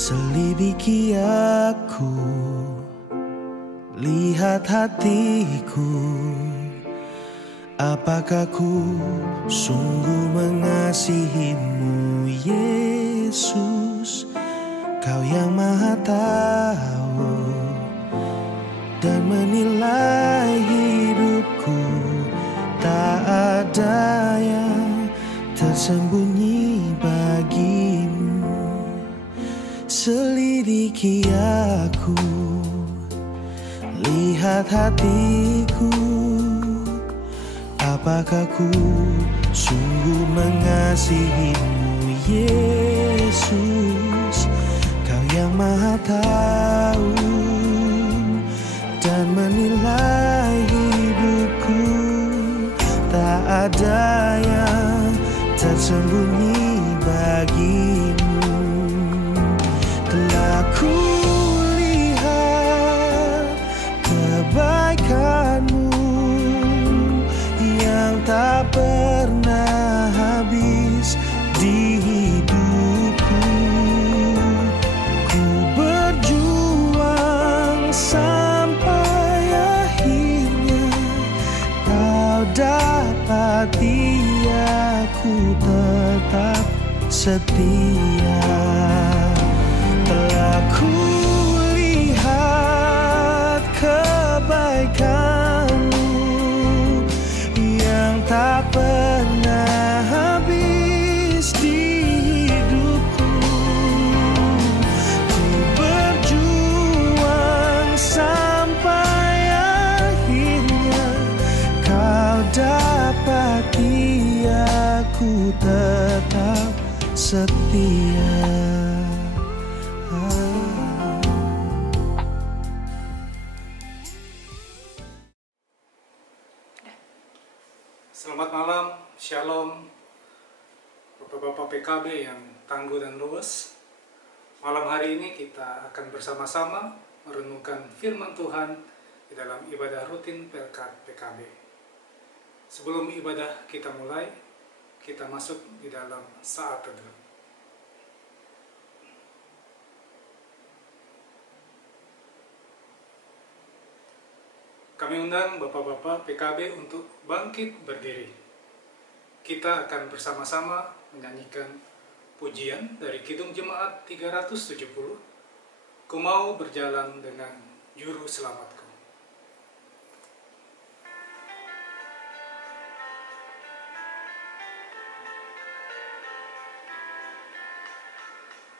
Selidiki aku, lihat hatiku, apakah ku sungguh mengasihimu, Yesus? Kau yang Maha Tahu dan menilai hidupku, tak ada yang tersembunyi bagimu. Selidiki aku, lihat hatiku, apakah ku sungguh mengasihimu, Yesus? Kau yang Maha Tahu dan menilai hidupku, tak ada yang tersembunyi bagimu. Telah ku lihat kebaikanmu yang tak pernah habis di hidupku. Ku berjuang sampai akhirnya kau dapati aku tetap setia. Telah ku lihat kebaikanmu yang tak pernah habis di hidupku. Ku berjuang sampai akhirnya kau dapati aku tetap setia. Selamat malam, Shalom, Bapak-Bapak PKB yang tangguh dan luwes. Malam hari ini kita akan bersama-sama merenungkan firman Tuhan di dalam ibadah rutin Pelkat PKB. Sebelum ibadah kita mulai, kita masuk di dalam saat teduh. Kami undang Bapak-Bapak PKB untuk bangkit berdiri. Kita akan bersama-sama menyanyikan pujian dari Kidung Jemaat 370, Ku mau berjalan dengan Juru Selamatku.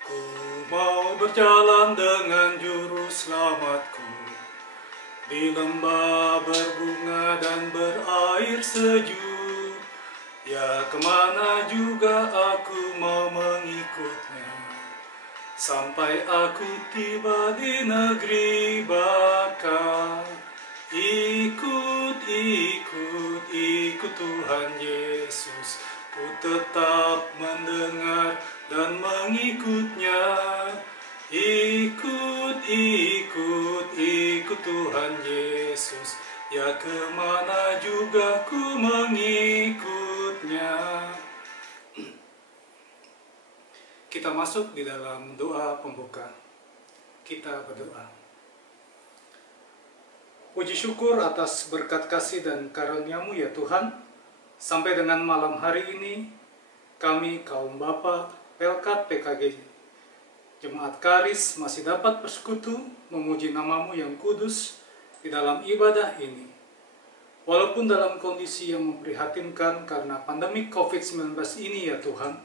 Ku mau berjalan dengan Juru Selamatku, di lembah berbunga dan berair sejuk. Ya, kemana juga aku mau mengikutnya, sampai aku tiba di negeri bakal. Ikut, ikut, ikut Tuhan Yesus, ku tetap mendengar dan mengikutnya. Ikut, ikut, ikut Tuhan Yesus, ya kemana juga ku mengikutnya. Kita masuk di dalam doa pembuka. Kita berdoa. Puji syukur atas berkat kasih dan karunia-Mu ya Tuhan. Sampai dengan malam hari ini, kami kaum Bapa Pelkat PKG Jemaat Karis masih dapat bersekutu memuji nama-Mu yang kudus di dalam ibadah ini. Walaupun dalam kondisi yang memprihatinkan karena pandemi COVID-19 ini ya Tuhan,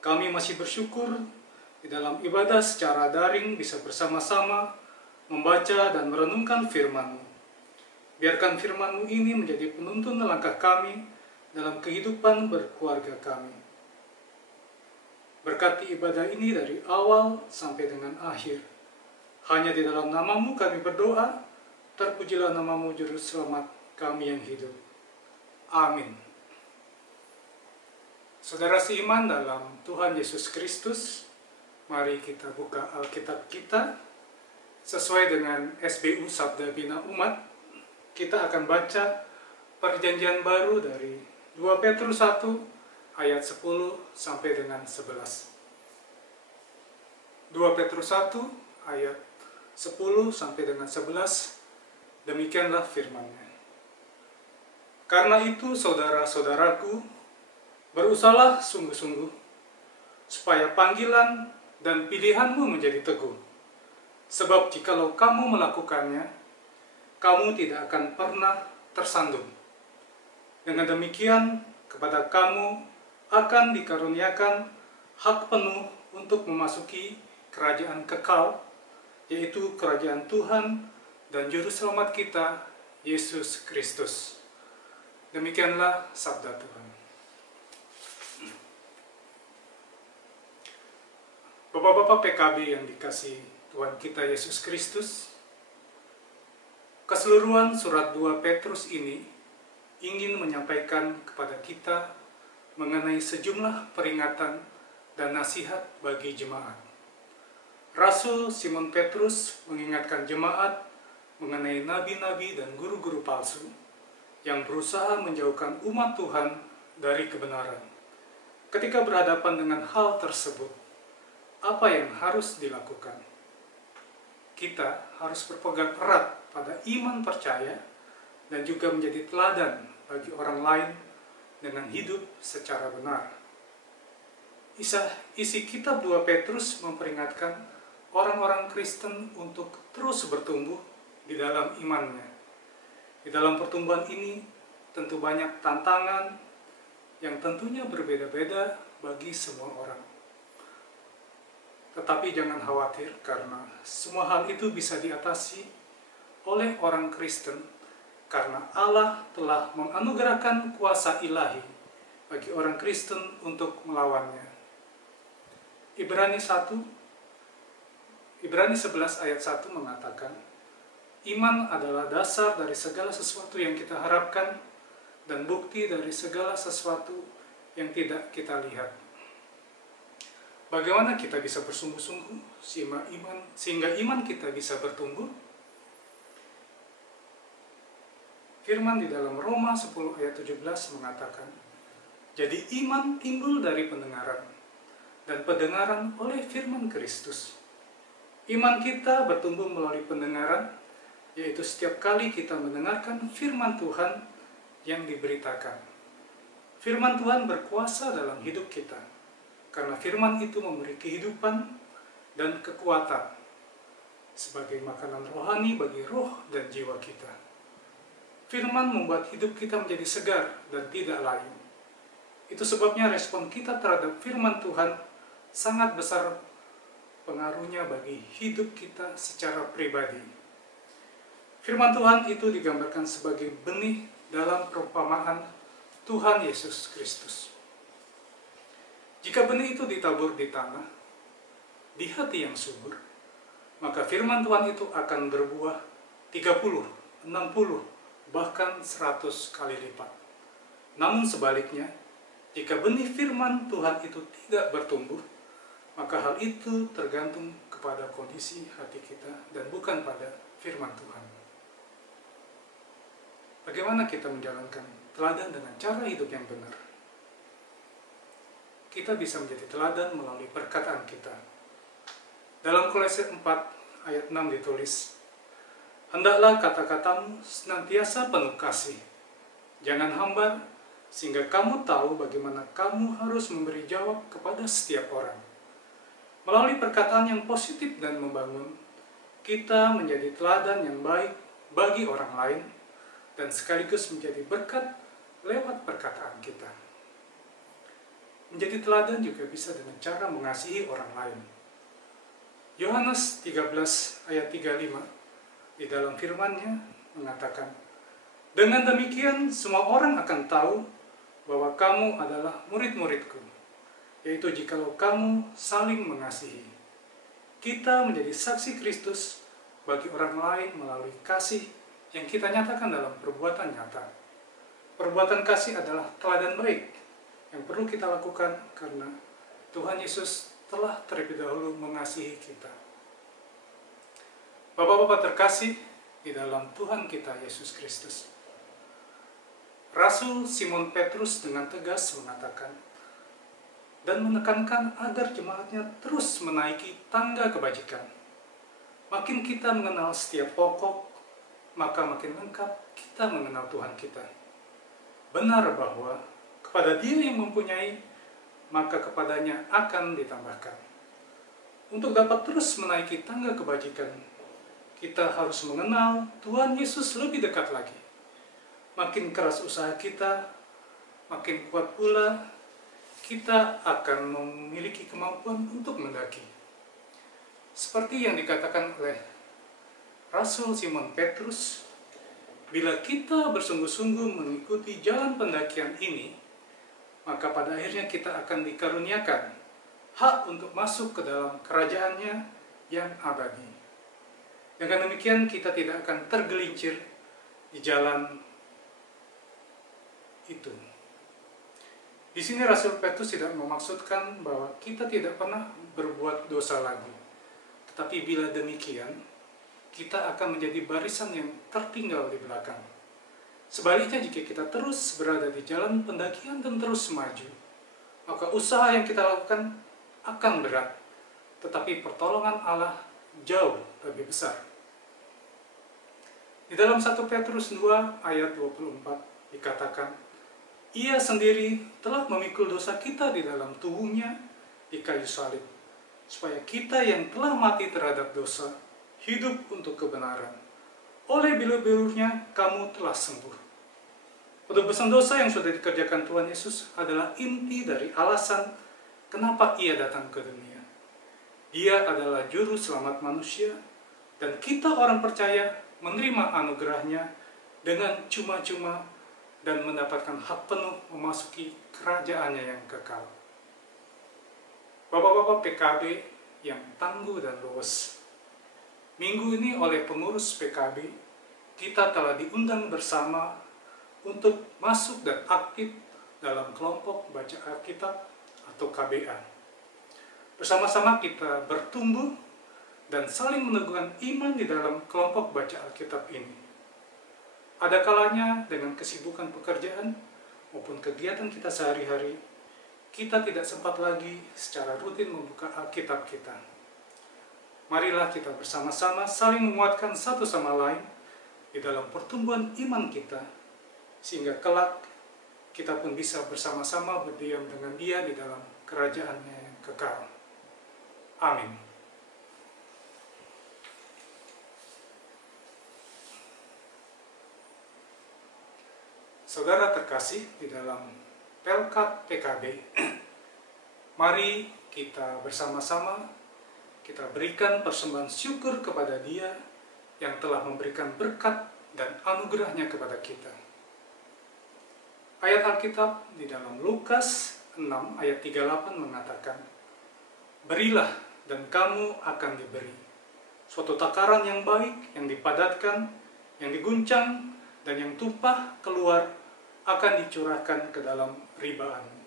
kami masih bersyukur di dalam ibadah secara daring bisa bersama-sama membaca dan merenungkan firman-Mu. Biarkan firman-Mu ini menjadi penuntun langkah kami dalam kehidupan berkeluarga kami. Berkati ibadah ini dari awal sampai dengan akhir. Hanya di dalam nama-Mu kami berdoa, terpujilah nama-Mu Juru Selamat kami yang hidup. Amin. Saudara seiman dalam Tuhan Yesus Kristus, mari kita buka Alkitab kita. Sesuai dengan SBU Sabda Bina Umat, kita akan baca Perjanjian Baru dari 2 Petrus 1 ayat 10 sampai dengan 11. 2 Petrus 1 ayat 10 sampai dengan 11, demikianlah firman-Nya. Karena itu saudara-saudaraku, berusahalah sungguh-sungguh supaya panggilan dan pilihanmu menjadi teguh. Sebab jikalau kamu melakukannya, kamu tidak akan pernah tersandung. Dengan demikian, kepada kamu akan dikaruniakan hak penuh untuk memasuki kerajaan kekal, yaitu kerajaan Tuhan dan Juru Selamat kita, Yesus Kristus. Demikianlah sabda Tuhan. Bapak-bapak PKB yang dikasihi Tuhan kita Yesus Kristus, keseluruhan surat 2 Petrus ini ingin menyampaikan kepada kita mengenai sejumlah peringatan dan nasihat bagi jemaat. Rasul Simon Petrus mengingatkan jemaat mengenai nabi-nabi dan guru-guru palsu yang berusaha menjauhkan umat Tuhan dari kebenaran. Ketika berhadapan dengan hal tersebut, apa yang harus dilakukan? Kita harus berpegang erat pada iman percaya dan juga menjadi teladan bagi orang lain dengan hidup secara benar. Isi kitab 2 Petrus memperingatkan orang-orang Kristen untuk terus bertumbuh di dalam imannya. Di dalam pertumbuhan ini tentu banyak tantangan yang tentunya berbeda-beda bagi semua orang. Tetapi jangan khawatir, karena semua hal itu bisa diatasi oleh orang Kristen, karena Allah telah menganugerahkan kuasa ilahi bagi orang Kristen untuk melawannya. Ibrani 11 ayat 1 mengatakan, iman adalah dasar dari segala sesuatu yang kita harapkan dan bukti dari segala sesuatu yang tidak kita lihat. Bagaimana kita bisa bersungguh-sungguh sehingga iman kita bisa bertumbuh? Firman di dalam Roma 10 ayat 17 mengatakan, jadi iman timbul dari pendengaran, dan pendengaran oleh firman Kristus. Iman kita bertumbuh melalui pendengaran, yaitu setiap kali kita mendengarkan firman Tuhan yang diberitakan. Firman Tuhan berkuasa dalam hidup kita, karena firman itu memberi kehidupan dan kekuatan sebagai makanan rohani bagi roh dan jiwa kita. Firman membuat hidup kita menjadi segar dan tidak layu. Itu sebabnya respon kita terhadap firman Tuhan sangat besar pengaruhnya bagi hidup kita secara pribadi. Firman Tuhan itu digambarkan sebagai benih dalam perumpamaan Tuhan Yesus Kristus. Jika benih itu ditabur di tanah, di hati yang subur, maka firman Tuhan itu akan berbuah 30, 60, bahkan 100 kali lipat. Namun sebaliknya, jika benih firman Tuhan itu tidak bertumbuh, maka hal itu tergantung kepada kondisi hati kita dan bukan pada firman Tuhan. Bagaimana kita menjalankan teladan dengan cara hidup yang benar? Kita bisa menjadi teladan melalui perkataan kita. Dalam Kolose 4 ayat 6 ditulis, hendaklah kata-katamu senantiasa penuh kasih, jangan hambar, sehingga kamu tahu bagaimana kamu harus memberi jawab kepada setiap orang. Melalui perkataan yang positif dan membangun, kita menjadi teladan yang baik bagi orang lain, dan sekaligus menjadi berkat lewat perkataan kita. Menjadi teladan juga bisa dengan cara mengasihi orang lain. Yohanes 13 ayat 35 di dalam firman-Nya mengatakan, dengan demikian semua orang akan tahu bahwa kamu adalah murid-muridku, yaitu jikalau kamu saling mengasihi. Kita menjadi saksi Kristus bagi orang lain melalui kasih yang kita nyatakan dalam perbuatan nyata. Perbuatan kasih adalah teladan baik yang perlu kita lakukan karena Tuhan Yesus telah terlebih dahulu mengasihi kita. Bapak-bapak terkasih di dalam Tuhan kita Yesus Kristus, Rasul Simon Petrus dengan tegas mengatakan dan menekankan agar jemaatnya terus menaiki tangga kebajikan. Makin kita mengenal setiap pokok, maka makin lengkap kita mengenal Tuhan kita. Benar bahwa kepada Dia yang mempunyai, maka kepadanya akan ditambahkan. Untuk dapat terus menaiki tangga kebajikan, kita harus mengenal Tuhan Yesus lebih dekat lagi. Makin keras usaha kita, makin kuat pula kita akan memiliki kemampuan untuk mendaki. Seperti yang dikatakan oleh Rasul Simon Petrus, bila kita bersungguh-sungguh mengikuti jalan pendakian ini, maka pada akhirnya kita akan dikaruniakan hak untuk masuk ke dalam kerajaannya yang abadi. Dengan demikian kita tidak akan tergelincir di jalan itu. Di sini Rasul Petrus tidak memaksudkan bahwa kita tidak pernah berbuat dosa lagi. Tetapi bila demikian, kita akan menjadi barisan yang tertinggal di belakang. Sebaliknya, jika kita terus berada di jalan pendakian dan terus maju, maka usaha yang kita lakukan akan berat, tetapi pertolongan Allah jauh lebih besar. Di dalam 1 Petrus 2 ayat 24 dikatakan, Ia sendiri telah memikul dosa kita di dalam tubuhnya di kayu salib, supaya kita yang telah mati terhadap dosa, hidup untuk kebenaran. Oleh bilur-bilurnya kamu telah sembuh. Penebusan dosa yang sudah dikerjakan Tuhan Yesus adalah inti dari alasan kenapa Ia datang ke dunia. Dia adalah juru selamat manusia, dan kita orang percaya menerima anugerahnya dengan cuma-cuma dan mendapatkan hak penuh memasuki kerajaannya yang kekal. Bapak-bapak PKB yang tangguh dan luwes, minggu ini oleh pengurus PKB, kita telah diundang bersama untuk masuk dan aktif dalam kelompok baca Alkitab atau KBA. Bersama-sama kita bertumbuh dan saling meneguhkan iman di dalam kelompok baca Alkitab ini. Ada kalanya dengan kesibukan pekerjaan maupun kegiatan kita sehari-hari, kita tidak sempat lagi secara rutin membuka Alkitab kita. Marilah kita bersama-sama saling menguatkan satu sama lain di dalam pertumbuhan iman kita, sehingga kelak kita pun bisa bersama-sama berdiam dengan Dia di dalam kerajaannya yang kekal. Amin. Saudara terkasih di dalam Pelkat PKB, mari kita bersama-sama kita berikan persembahan syukur kepada Dia yang telah memberikan berkat dan anugerahnya kepada kita. Ayat Alkitab di dalam Lukas 6 ayat 38 mengatakan, Berilah dan kamu akan diberi. Suatu takaran yang baik, yang dipadatkan, yang diguncang, dan yang tumpah keluar akan dicurahkan ke dalam ribaanmu.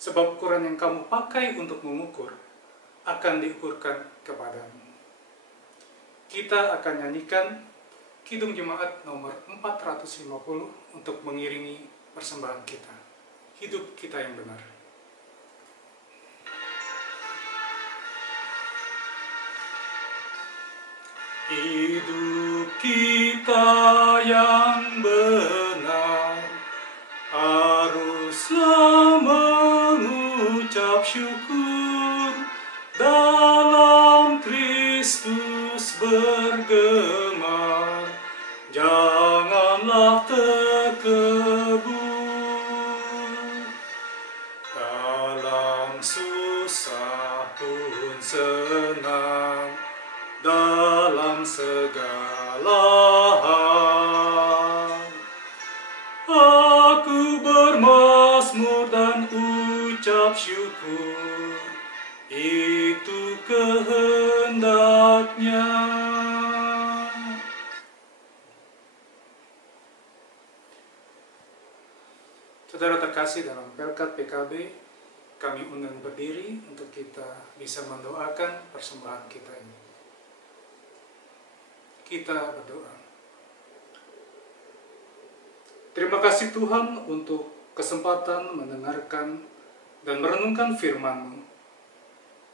Sebab ukuran yang kamu pakai untuk mengukur akan diukurkan kepadamu. Kita akan nyanyikan Kidung Jemaat nomor 450 untuk mengiringi persembahan kita. Hidup kita yang benar. Hidup kita yang benar haruslah mengucap syukur, dalam Kristus bergemar, janganlah terkebur. Dalam susah pun senang, dalam segala hal, aku bermazmur dan ucap syukur, itu kehendaknya. Saudara terkasih dalam Pelkat PKB, kami undang berdiri untuk kita bisa mendoakan persembahan kita ini. Kita berdoa. Terima kasih Tuhan untuk kesempatan mendengarkan dan merenungkan firman-Mu.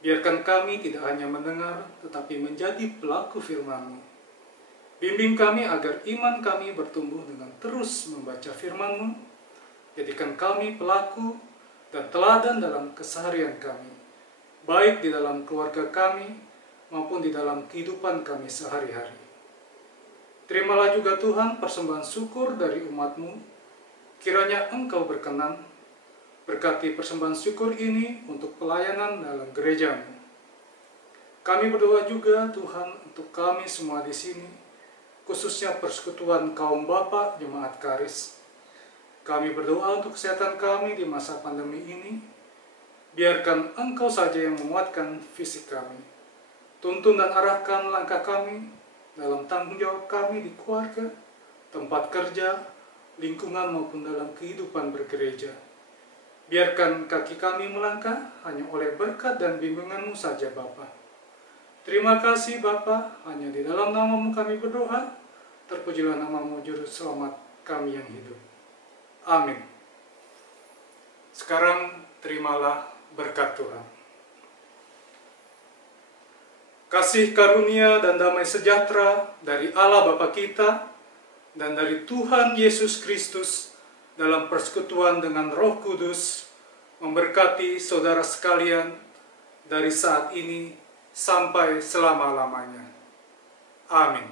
Biarkan kami tidak hanya mendengar, tetapi menjadi pelaku firman-Mu. Bimbing kami agar iman kami bertumbuh dengan terus membaca firman-Mu. Jadikan kami pelaku dan teladan dalam keseharian kami, baik di dalam keluarga kami maupun di dalam kehidupan kami sehari-hari. Terimalah juga Tuhan persembahan syukur dari umat-Mu. Kiranya Engkau berkenan berkati persembahan syukur ini untuk pelayanan dalam gereja-Mu. Kami berdoa juga Tuhan untuk kami semua di sini, khususnya persekutuan kaum Bapak Jemaat Karis. Kami berdoa untuk kesehatan kami di masa pandemi ini. Biarkan Engkau saja yang menguatkan fisik kami. Tuntun dan arahkan langkah kami dalam tanggung jawab kami di keluarga, tempat kerja, lingkungan maupun dalam kehidupan bergereja. Biarkan kaki kami melangkah hanya oleh berkat dan bimbingan-Mu saja Bapa. Terima kasih Bapa, hanya di dalam nama-Mu kami berdoa. Terpujilah nama-Mu Juru Selamat kami yang hidup. Amin. Sekarang terimalah berkat Tuhan. Kasih karunia dan damai sejahtera dari Allah Bapa kita dan dari Tuhan Yesus Kristus dalam persekutuan dengan Roh Kudus memberkati saudara sekalian dari saat ini sampai selama-lamanya. Amin.